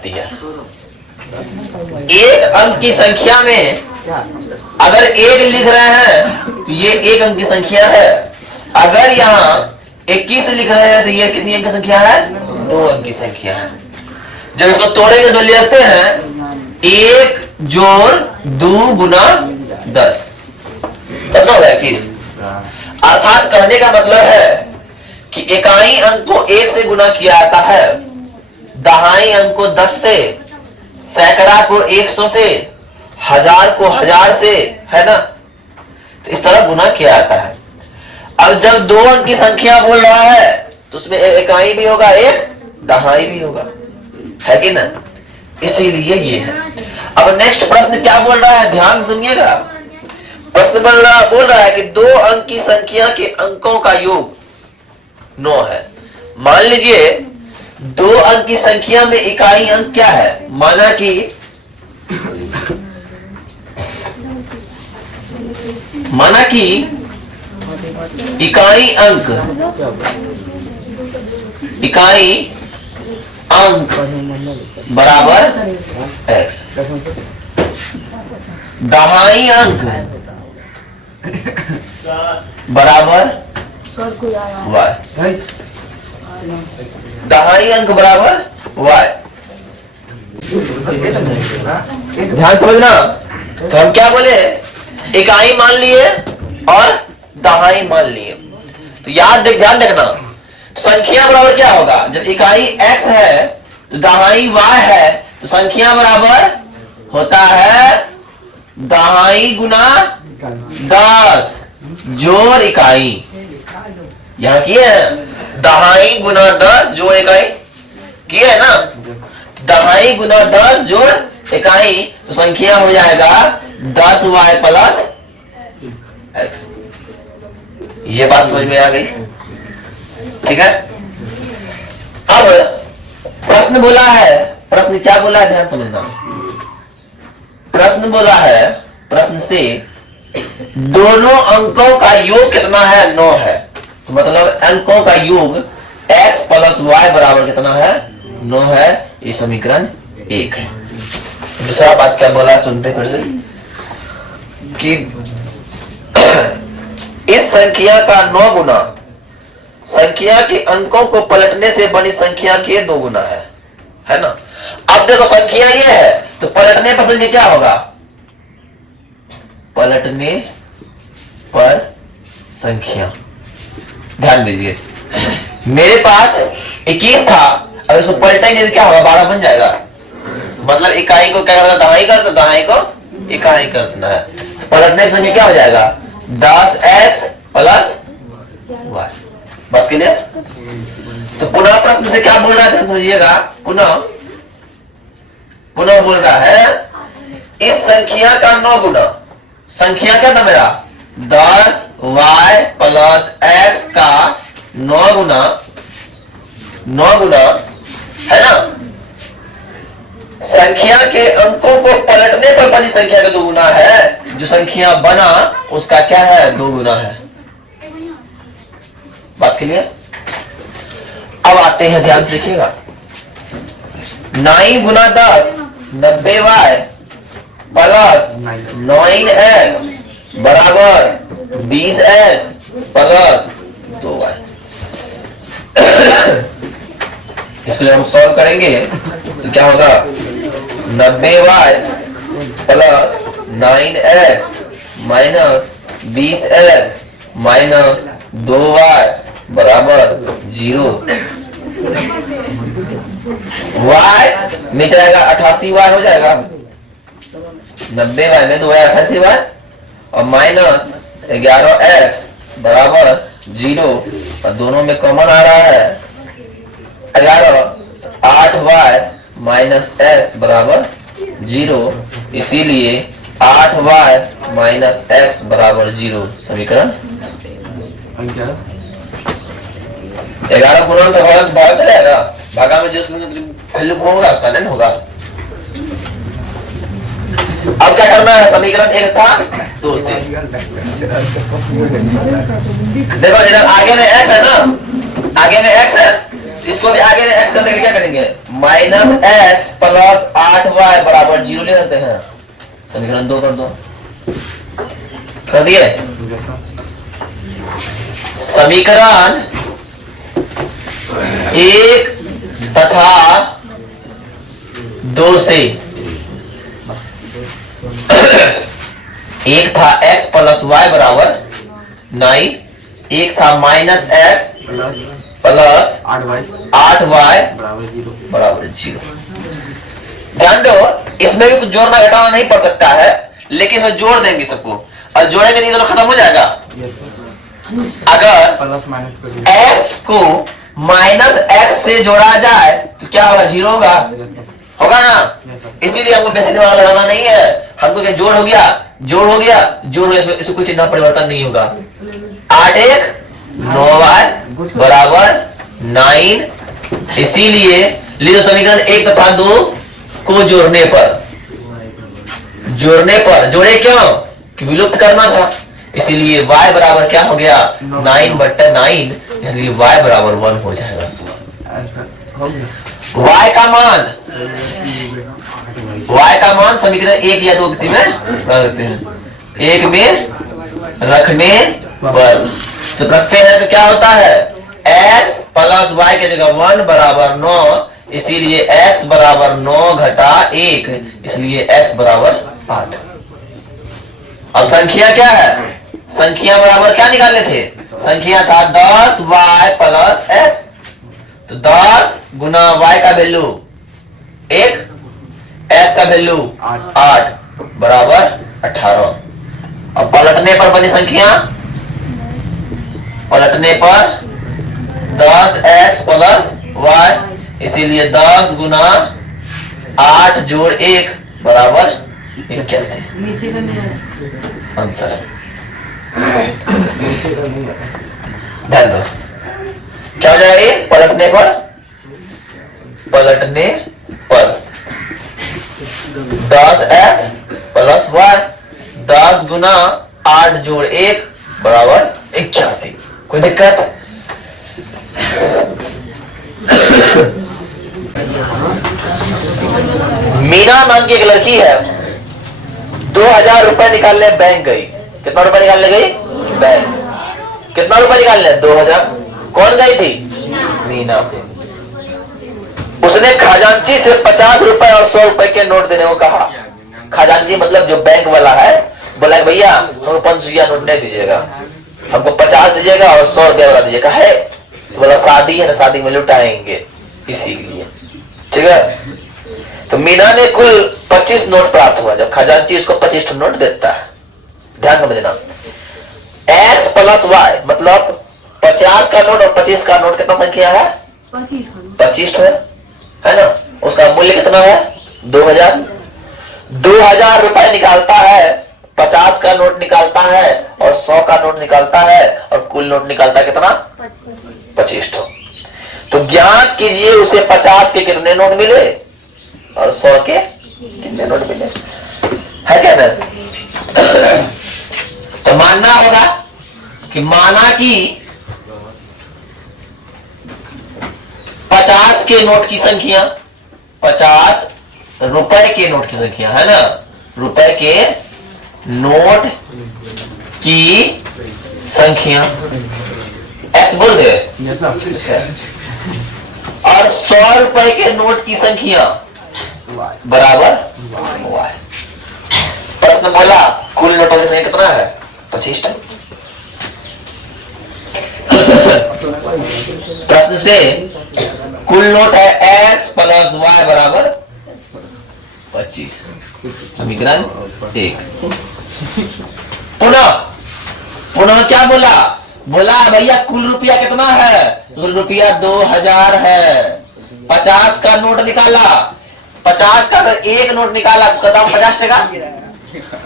बनती है। एक अंक की संख्या में अगर एक लिख रहे हैं तो ये एक अंक की संख्या है। अगर यहाँ 21 लिख रहे हैं तो ये कितनी अंक की संख्या है? 2 अंक की संख्या है। जब इसको तोड़ेंगे तो लिखते हैं 1 जोड़ 2 गुना 10, कितना होगा 21। अर्थात कहने का मतलब है कि इकाई अंक को 1 से गुना किया जाता है, दहाई अंक को 10 से, सैकड़ा को 100 से, हजार को 1000 से, है ना। तो इस तरह गुना किया जाता है। अब जब 2 अंक की संख्या बोल रहा है तो उसमें एक इकाई भी होगा, एक दहाई भी होगा, है कि ना। इसीलिए ये है। अब नेक्स्ट प्रश्न क्या बोल रहा है, ध्यान सुनिएगा। प्रश्न बोल रहा है कि 2 अंक की संख्या के अंकों का योग 9 है। मान लीजिए 2 अंक की संख्या में इकाई अंक क्या है, माना कि इकाई अंक बराबर x, दहाई अंक बराबर y, दहाई अंक बराबर y। ध्यान समझना। तो हम क्या बोले, इकाई मान लिए और दहाई मान लिए। तो ध्यान देखना, संख्या बराबर क्या होगा, जब इकाई x है तो दहाई y है, तो संख्या बराबर होता है दहाई गुना 10 जोड़ इकाई। यहां किए हैं दहाई गुना 10 जोड़ इकाई, किए है ना। दहाई गुना 10 जोड़ इकाई, तो संख्या हो जाएगा 10y प्लस x। ये बात समझ में आ गई, ठीक है। अब प्रश्न बोला है, प्रश्न क्या बोला है, ध्यान समझना। प्रश्न बोला है, प्रश्न से दोनों अंकों का योग कितना है, 9 है। तो मतलब अंकों का योग x प्लस y बराबर कितना है, 9 है। ये समीकरण 1 है। दूसरा बात क्या बोला, सुनते फिर से कि इस संख्या का 9 गुना संख्या के अंकों को पलटने से बनी संख्या के 2 गुना है ना। अब देखो संख्या ये है तो पलटने पर संख्या क्या होगा, पलटने पर संख्या। ध्यान दीजिए, मेरे पास 21 था, अब इसको पलटेंगे तो क्या होगा, 12 बन जाएगा। मतलब इकाई को क्या करना, दहाई करना, दहाई को इकाई करना है। पलटने की संख्या क्या हो जाएगा, 10x प्लस y। बात क्लियर। तो पुनः प्रश्न से क्या बोल रहा है, ध्यान समझिएगा। पुनः बोल रहा है इस संख्या का 9 गुना, संख्या क्या था मेरा, 10y प्लस x का 9 गुना है ना। संख्या के अंकों को पलटने पर बनी संख्या का 2 गुना है। जो संख्या बना उसका क्या है, 2 गुना है। बात क्लियर। अब आते हैं, ध्यान से देखिएगा। 9 गुना 10 90y प्लस 9x बराबर 20x प्लस 2y। इसके लिए हम सॉल्व करेंगे तो क्या होगा, 90y plus 9x minus 20x minus 2y बराबर 0। y में जाएगा 88y हो जाएगा, 90y में 2y 88y और माइनस 11x बराबर 0। और दोनों में कॉमन आ रहा है 11, 8y माइनस x बराबर 0। इसीलिए 8y माइनस x बराबर 0 समीकरण 11 गुणन तो भाग चलेगा, भागा में जो वैल्यू होगा उसका नहीं होगा। अब क्या करना है, समीकरण 1 था 2 से देखो, इधर आगे में x है ना, आगे में x है इसको भी आगे एक्स करने के क्या करेंगे, माइनस एक्स प्लस 8y बराबर 0 ले लेते हैं। समीकरण 2 कर दो, कर दिए। समीकरण 1 तथा 2 से एक था x प्लस वाई बराबर 9, एक था माइनस एक्स प्लस 8y बराबर 0। ध्यान दो, इसमें भी कुछ जोड़ना घटाना नहीं पड़ सकता है, लेकिन हम जोड़ देंगे सबको, और जोड़ेंगे नहीं तो खत्म हो जाएगा। अगर x को माइनस एक्स से जोड़ा जाए तो क्या होगा, 0 होगा, होगा ना। इसीलिए हमको बेसिक वाला लगाना नहीं है, हमको क्या जोड़ हो गया, जोड़ हो गया, जोड़ हो गया, इसमें कोई चिन्ह परिवर्तन नहीं होगा। 8 1 9y बराबर 9। इसीलिए लीजिए समीकरण 1 तथा 2 को जोड़ने पर जोड़े क्यों, कि विलुप्त करना था, इसीलिए y बराबर क्या हो गया, 9/9, इसलिए y बराबर 1 हो जाएगा। y का मान समीकरण 1 या 2 किसी में रख देते हैं, 1 में रखने पर तो रखते हैं तो क्या होता है, x प्लस y की जगह 1 बराबर 9, इसीलिए x बराबर 9 घटा 1, इसलिए x बराबर 8। अब संख्या क्या है, संख्या बराबर क्या निकाले थे, संख्या था 10y प्लस x, तो 10 गुना y का वैल्यू 1, x का वैल्यू 8 बराबर 18। अब पलटने पर बनी संख्या, पलटने पर 10x प्लस y, इसीलिए 10 गुना 8 जोड़ 1 बराबर 81 आंसर। ध्यान दो क्या हो जाएगा, पलटने पर 10x प्लस y, 10 गुना 8 जोड़ 1 बराबर 81। कोई दिक्कत, मीना नाम की एक लड़की है, 2000 रुपए निकालने बैंक गई। कितना रुपए निकालने गई, बैंक। कितना रुपए निकालने, 2000। कौन गई थी, मीना। उसने खजांची से 50 रुपए और 100 रुपए के नोट देने को कहा। खजांची मतलब जो बैंक वाला है, बोला भैया हमको 500 नोट नहीं दीजिएगा, हमको 50 दीजिएगा और 100 रुपया वाला दीजिएगा। है तो बोला शादी है ना, शादी में लुटाएंगे, इसी के लिए, ठीक है। तो मीना ने कुल 25 नोट प्राप्त हुआ, जब खजांची उसको 25 नोट देता है। ध्यान समझना, x प्लस वाई मतलब 50 का नोट और 25 का नोट कितना संख्या है, 25 है ना। उसका मूल्य कितना है, 2000। 2000 रुपए निकालता है, 50 का नोट निकालता है और 100 का नोट निकालता है, और कुल नोट निकालता है कितना, 25। तो ज्ञात कीजिए उसे 50 के कितने नोट मिले और 100 के कितने नोट मिले, है क्या ना। तो मानना होगा कि माना कि 50 के नोट की संख्या, 50 रुपए के नोट की संख्या है ना, रुपए के नोट की संख्या x बोल दे, और 100 रुपए के नोट की संख्या बराबर y। प्रश्न बोला कुल नोटों की संख्या कितना है, 25। प्रश्न से कुल नोट है x प्लस y बराबर 25। समीकरण 1। पुनः क्या बोला, बोला भैया कुल रुपया कितना है, कुल रुपया 2000 है। 50 का नोट निकाला, 50 का अगर एक नोट निकाला तो कितना, 50 टका।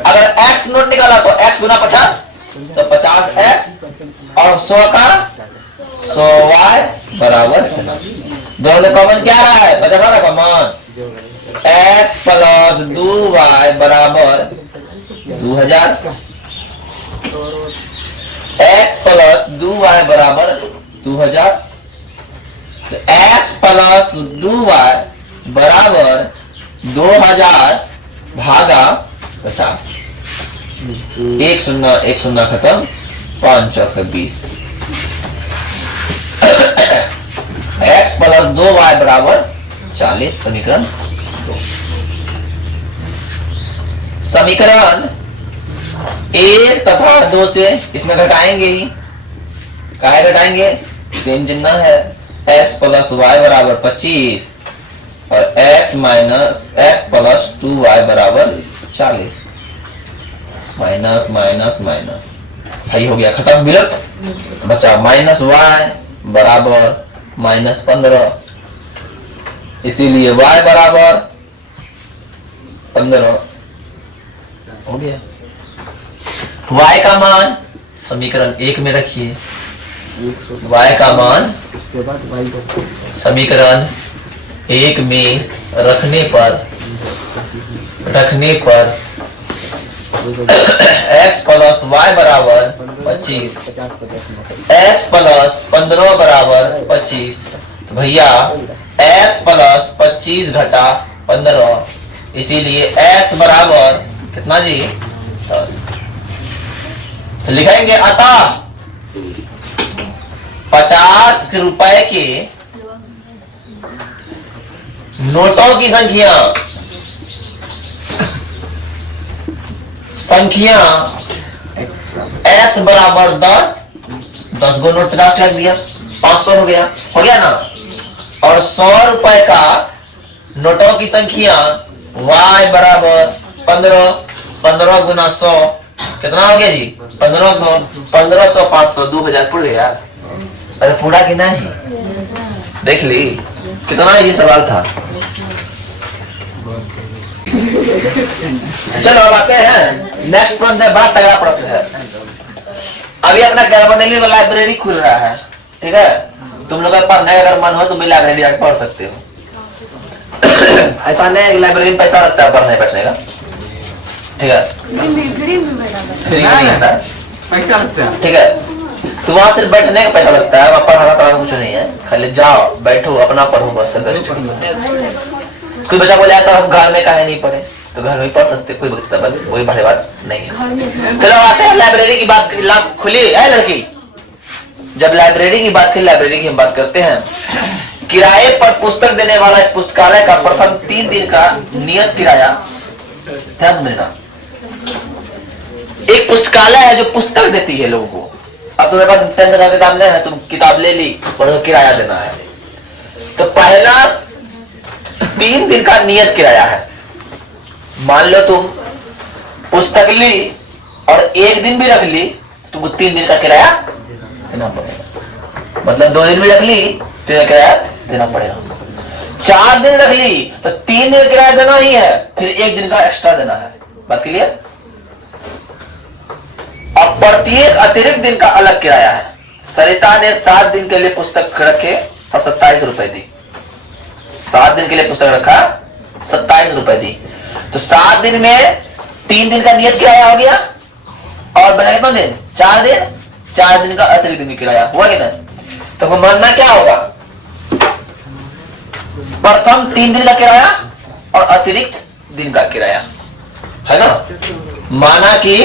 अगर x नोट निकाला तो x गुना 50, तो 50x और 100 का 100y बराबर, दोनों में कॉमन क्या रहा है, 50 का मान, x प्लस 2y बराबर 2000। x प्लस 2y बराबर 2000। तो x प्लस 2y बराबर 2000 भागा 50। एक शून्य खत्म, 5 चौक 20। x प्लस 2y बराबर 40। समीकरण 2। समीकरण 1 तथा 2 से इसमें घटाएंगे ही। काहे घटाएंगे? सेम चिन्ह है। x प्लस y बराबर 25 और x minus x plus 2y बराबर 40। माइनस माइनस माइनस, भाई हो गया खत्म। मिनट बचा माइनस y बराबर -15, इसीलिए y बराबर 15 हो गया। y का मान समीकरण 1 में रखिए। y का मान समीकरण 1 में रखने पर x प्लस y बराबर 25, x प्लस 15 बराबर 25। तो भैया x प्लस 25 घटा 15, इसीलिए x बराबर कितना जी? 10। तो लिखेंगे अतः 50 रुपए के नोटों की संख्या x बराबर 10 गो नोट 50 लग दिया, 500 हो गया ना। और 100 रुपए का नोटों की संख्या y बराबर 15 गुना 100 कितना हो गया जी? 1500। 1500 500 2000 पूरा गया। अरे पूरा कि नहीं? देख ली कितना ये सवाल था। चलो अब आते हैं नेक्स्ट प्रश्न है, बड़ा तगड़ा प्रश्न है। अभी अपना गर्भनली का लाइब्रेरी खुल रहा है, ठीक है? तुम लोग का पढ़ने अगर मन हो तो भी लाइब्रेरी जाकर पढ़ सकते हो। ऐसा नहीं लाइब्रेरी में पैसा लगता है पढ़ने बैठने का, ठीक है? पैसा लगता है, ठीक है? तो वहां सिर्फ बैठने का पैसा लगता है, वहां पढ़ाना तो कुछ नहीं है। खाली जाओ बैठो अपना पढ़ो बस। कोई बच्चा बोले ऐसा हम घर में काहे नहीं पढ़े, तो घर में पढ़ सकते, कोई वही बड़ी बात नहीं है। चलो आते हैं लाइब्रेरी की बात। खुली है लड़की, जब लाइब्रेरी की बात खुली, लाइब्रेरी की हम बात करते हैं। किराए पर पुस्तक देने वाला एक पुस्तकालय का प्रथम 3 दिन का नियत किराया। ध्यान समझना, एक पुस्तकालय है जो पुस्तक देती है लोगों को। अब तुम्हारे पास 10 का किताब नहीं है, तुम किताब ले ली और किराया देना है। तो पहला 3 दिन का नियत किराया है। मान लो तुम पुस्तक ली और 1 दिन भी रख ली, तुमको 3 दिन का किराया देना पड़ेगा। मतलब 2 दिन भी रख ली तो किराया देना पड़ेगा। 4 दिन रख ली तो 3 दिन किराया देना ही है, फिर 1 दिन का एक्स्ट्रा देना है। बात क्लियर? अब प्रत्येक अतिरिक्त दिन का अलग किराया है। सरिता ने 7 दिन के लिए पुस्तक रखे और 27 रुपए दी। 7 दिन के लिए पुस्तक रखा, 27 रुपए दी। तो 7 दिन में 3 दिन का नियत किराया हो गया और बना कितना दिन? 4 दिन। 4 दिन का अतिरिक्त दिन किराया हुआ कि नहीं? तो मानना क्या होगा? प्रथम 3 दिन का किराया और अतिरिक्त दिन का किराया है ना। माना कि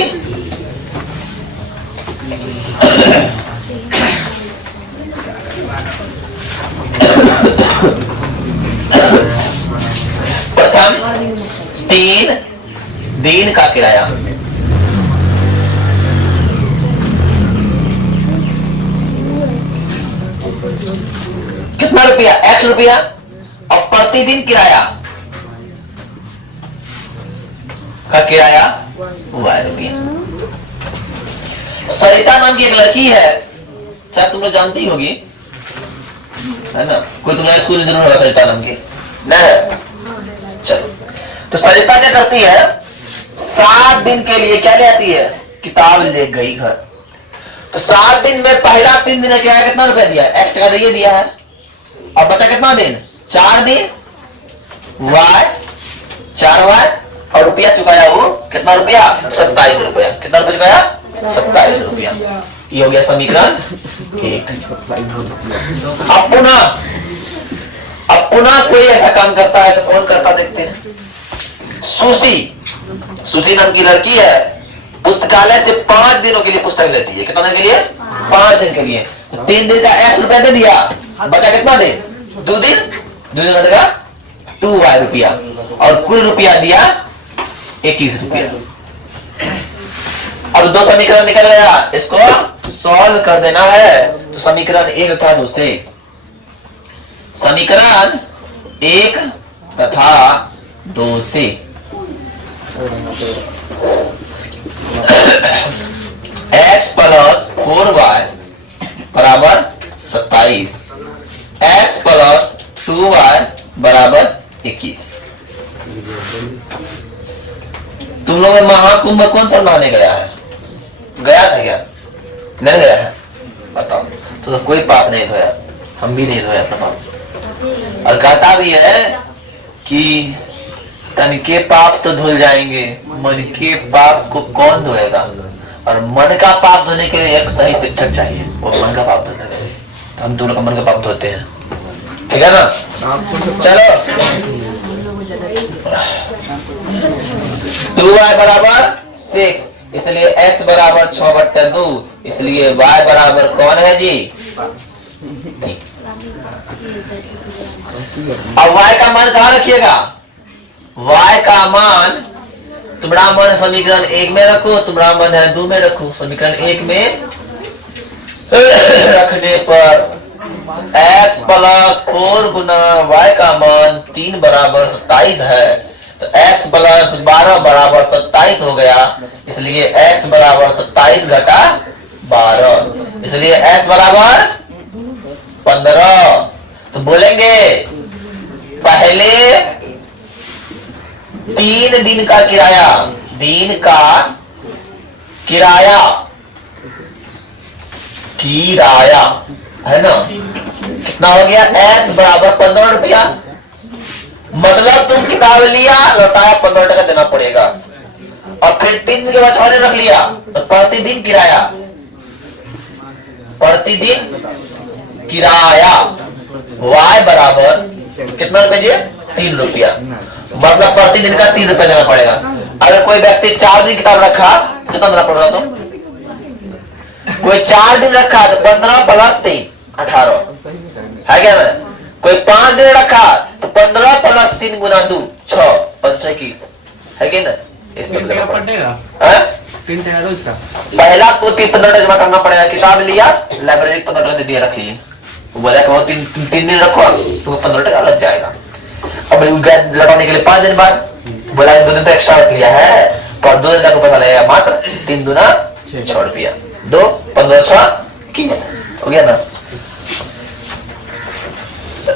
प्रथम 3 दिन का किराया कितना रुपया? x रुपया। और प्रतिदिन किराया का किराया y रुपया। सरिता नाम की एक लड़की है, शायद तुम लोग जानती होगी, है ना? कोई तुम्हारे स्कूल में जरूर होगा सरिता नाम की, नहीं? चलो, तो सरिता क्या करती है? 7 दिन के लिए क्या ले आती है? किताब ले गई घर। तो 7 दिन में पहला 3 दिन क्या है? कितना रुपया दिया? एक्स्ट्रा ये दिया है। और बचा कितना दिन? 4 दिन y 4y और रुपया चुकाया वो कितना रुपया? 27 रुपया। कितना रुपया चुकाया? 27 रुपया। ये हो गया समीकरण 1। अब पुनः अब पुनः कोई ऐसा काम करता है तो कौन करता देखते हैं। सुशी नाम की लड़की है, पुस्तकालय से 5 दिनों के लिए पुस्तक लेती है। कितना दिन के लिए? 5 दिन के लिए। तो 3 दिन का X रुपया दे दिया, बचा कितना दे? 2 दिन बचेगा 2Y रुपया, और कुल रुपया दिया 21 रुपया। अब 2 समीकरण निकल गया, इसको सॉल्व कर देना है। तो समीकरण 1 तथा 2 से, समीकरण 1 तथा 2 से x प्लस 4y बराबर 27, x प्लस 2y बराबर 21। तुम लोग महाकुंभ में कौन सा नहाने गया है? गया था क्या? नहीं गया है? बताओ। तो कोई पाप नहीं धोया, हम भी नहीं धोया अपना पाप। और कहता भी है कि तन के पाप तो धुल जाएंगे, मन के पाप को कौन धोएगा। और मन का पाप धोने के लिए एक सही शिक्षक चाहिए, वो मन का पाप धोने के लिए। हम दोनों का मन का पाप धोते हैं, ठीक है ना? चलो 2y बराबर 6, इसलिए x बराबर 6/2, इसलिए y बराबर कौन है जी? अब y का मान कहाँ रखिएगा? y का मान तुम्हारा मन समीकरण 1 में रखो, तुम्हारा मन है 2 में रखो। समीकरण 1 में रखने पर x प्लस 4 गुना y का मान 3 बराबर 27 है, तो x प्लस 12 बराबर 27 हो गया, इसलिए x बराबर 27 घटा 12, इसलिए x बराबर 15। तो बोलेंगे पहले 3 दिन का किराया, दिन का किराया है ना, कितना हो गया? x बराबर 15 रुपया। मतलब तुम किताब लिया, लौटाया, 15 टका देना पड़ेगा। और फिर 3 दिन के बाद छोड़े रख लिया, तो प्रतिदिन किराया y बराबर कितना रुपए जी? 3 रुपया। मतलब प्रतिदिन का 3 रुपया देना पड़ेगा। अगर कोई व्यक्ति 4 दिन किताब रखा, कितना देना पड़ेगा? तो कोई 4 दिन रखा तो 15 प्लस 3 18 है क्या ना? कोई 5 दिन रखा तो 15 प्लस 3 गुना 2 6 5 की है कि ना? पहला तो 15 जमा करना पड़ेगा। किताब लिया, लाइब्रेरी 15 दे दिया, रखिए। बोला कि वो 3 दिन रखो तो 15 टका लग जाएगा। अब लौटाने के लिए 5 दिन बाद बोला 2 दिन तो एक्स्ट्रा रख लिया है, पर 2 दिन का पैसा लगेगा मात्र 3 दूना 6 रुपया। 2 15 6 21 हो गया ना?